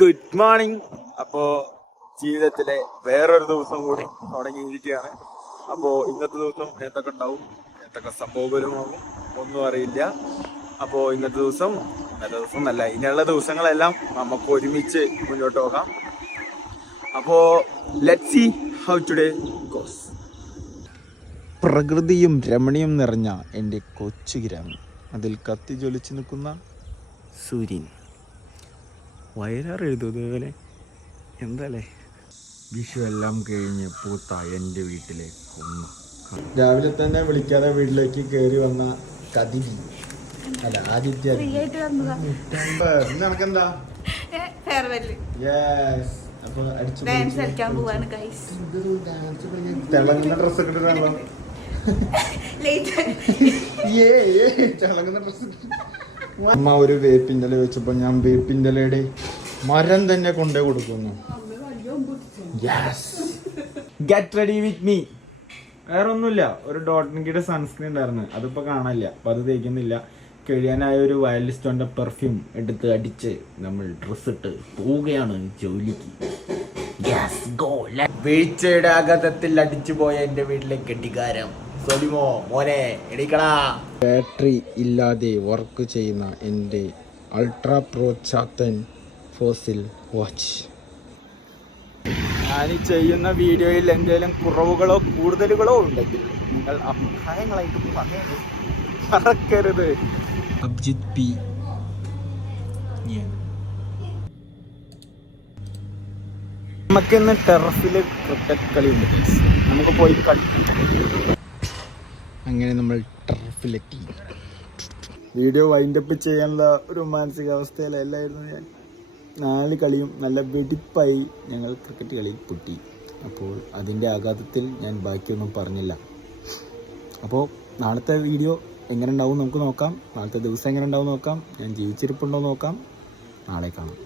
Good morning. അപ്പോൾ ജീവിതത്തിലെ വേറൊരു ദിവസം കൂടി തുടങ്ങിയിരിക്കുകയാണ്. അപ്പോൾ ഇന്നത്തെ ദിവസം എന്തൊക്കെ ഉണ്ടാവും, എന്തൊക്കെ സംഭവപരമാകും ഒന്നും അറിയില്ല. അപ്പോൾ ഇന്നത്തെ ദിവസം നല്ല ഇനിയുള്ള ദിവസങ്ങളെല്ലാം നമുക്ക് ഒരുമിച്ച് മുന്നോട്ട് പോകാം. അപ്പോൾ let's see how today goes. പ്രകൃതിയും രമണീയം നിറഞ്ഞ എൻ്റെ കൊച്ചു ഗ്രാമം, അതിൽ കത്തി ജ്വലിച്ച് നിൽക്കുന്ന സൂര്യൻ. വയലാർ എഴുതുപോലെ എന്താല്ലേ. വിഷു എല്ലാം കഴിഞ്ഞ് പൂത്ത എൻ്റെ വീട്ടിലെ കുന്ന്. രാവിലെ തന്നെ വിളിക്കാതെ വീട്ടിലേക്ക് കയറി വന്ന കതിരി അല്ല ആദിത്യ. നിനക്കെന്താ അപ്പൊ തിളങ്ങുന്ന ഡ്രസ്സൊക്കെ ഇട്ടിട്ടാണല്ലോ. തിളങ്ങുന്ന ഡ്രസ്സ്. അമ്മ ഒരു വേപ്പിൻ്റെ ഇല വെച്ചപ്പോൾ ഞാൻ വേപ്പിൻ്റെ ഇലയുടെ മരം തന്നെ കൊണ്ടേ കൊടുക്കുന്നു. Get ready with me. വേറെ ഒന്നുമില്ല, ഒരു ഡോട്ടിനിക്കിയുടെ സൺസ്ക്രീൻ ഉണ്ടായിരുന്നു, അതിപ്പോൾ കാണാനില്ല, അപ്പം അത് തേക്കുന്നില്ല. കഴിയാനായ ഒരു വയലിസ്റ്റോൻ്റെ പെർഫ്യൂം എടുത്ത് അടിച്ച് നമ്മൾ ഡ്രസ്സ് ഇട്ട് പോവുകയാണ് ജോലിക്ക്. വീഴ്ചയുടെ ആഘാതത്തിൽ അടിച്ചു പോയ എൻ്റെ വീട്ടിലെ കെട്ടിക്കാരം സോലിമോ മോനെ എണീക്കടാ. ബാറ്ററി ഇല്ലാതെ വർക്ക് ചെയ്യുന്ന എൻ്റെ ultra pro Chathan fossil watch. ഞാൻ ചെയ്യുന്ന വീഡിയോയിൽ എന്തെങ്കിലും കുറവുകളോ കൂടുതലുകളോ ഉണ്ടെങ്കിൽ നിങ്ങൾ അഭിപ്രായങ്ങളായിട്ട് മറക്കരുത്. അഭിജിത്ത് പി. നമുക്കിന്ന് ടെറസില് ക്രിക്കറ്റ് കളി ഉണ്ട്, നമുക്ക് പോയി കളിക്കാം. അങ്ങനെ നമ്മൾ ടെറഫിലെത്തി. വീഡിയോ വൈൻഡപ്പ് ചെയ്യാനുള്ള ഒരു മാനസികാവസ്ഥയിലല്ലായിരുന്നു ഞാൻ. 4 കളിയും നല്ല വെടിപ്പായി ഞങ്ങൾ ക്രിക്കറ്റ് കളിയിൽ പൊട്ടി. അപ്പോൾ അതിൻ്റെ ആഘാതത്തിൽ ഞാൻ ബാക്കിയൊന്നും പറഞ്ഞില്ല. അപ്പോൾ നാളത്തെ വീഡിയോ എങ്ങനെ ഉണ്ടാവും നമുക്ക് നോക്കാം. നാളത്തെ ദിവസം എങ്ങനെ ഉണ്ടാവും നോക്കാം. ഞാൻ ജീവിച്ചിരിപ്പുണ്ടോ നോക്കാം. നാളെ കാണാം.